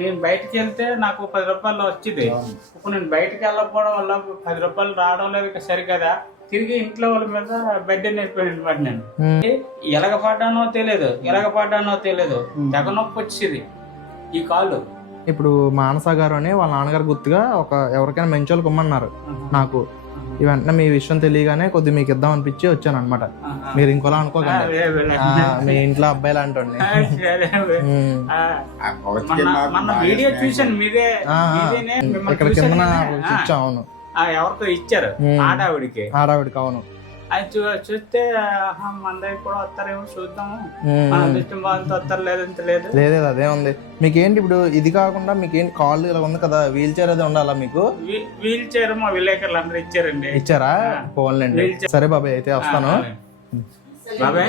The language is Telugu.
నేను బయటకు వెళ్తే నాకు 10 రూపాయలు వచ్చింది. ఇప్పుడు నేను బయటకు వెళ్ళకపోవడం వల్ల 10 రూపాయలు రావడం లేదు ఇక సరికదా. తిరిగి ఇంట్లో వాళ్ళ మీద బెడ్ అయిపోయినమాట. నేను ఎలగపడ్డానో తెలియదు తెగ నొప్పి వచ్చేది ఈ కాళ్ళు. ఇప్పుడు మానస గారు అని వాళ్ళ నాన్నగారు గుర్తుగా ఎవరికైనా మంచోళ్ళకి ఇమ్మన్నారు నాకు. వెంటనే మీ విషయం తెలియగానే కొద్ది మీకు ఇద్దాం అనిపించి వచ్చాను అనమాట. మీరు ఇంకోలా అనుకోకండి, మీ ఇంట్లో అబ్బాయి లాంటి వీడియో చూసాను మీదే. ఇక్కడ కింద ఇచ్చా. అవును, ఎవరితో ఇచ్చారు ఆడావిడికి. అవును. అది చూస్తే మన దగ్గర కూడా వస్తారేమో చూద్దాము, మన అదృష్టం బాగుంది వస్తారు లేదంత లేదు. అదే ఉంది. మీకేంటి ఇప్పుడు ఇది కాకుండా మీకేంటి కాళ్ళు ఇలా ఉంది కదా, వీల్ చైర్ అది ఉండాలా మీకు? వీల్ చైర్ మా విలేకరులు అందరూ ఇచ్చారండి. ఇచ్చారా? పోన్లేండి. సరే బాబాయ్, అయితే వస్తాను. బాబాయ్.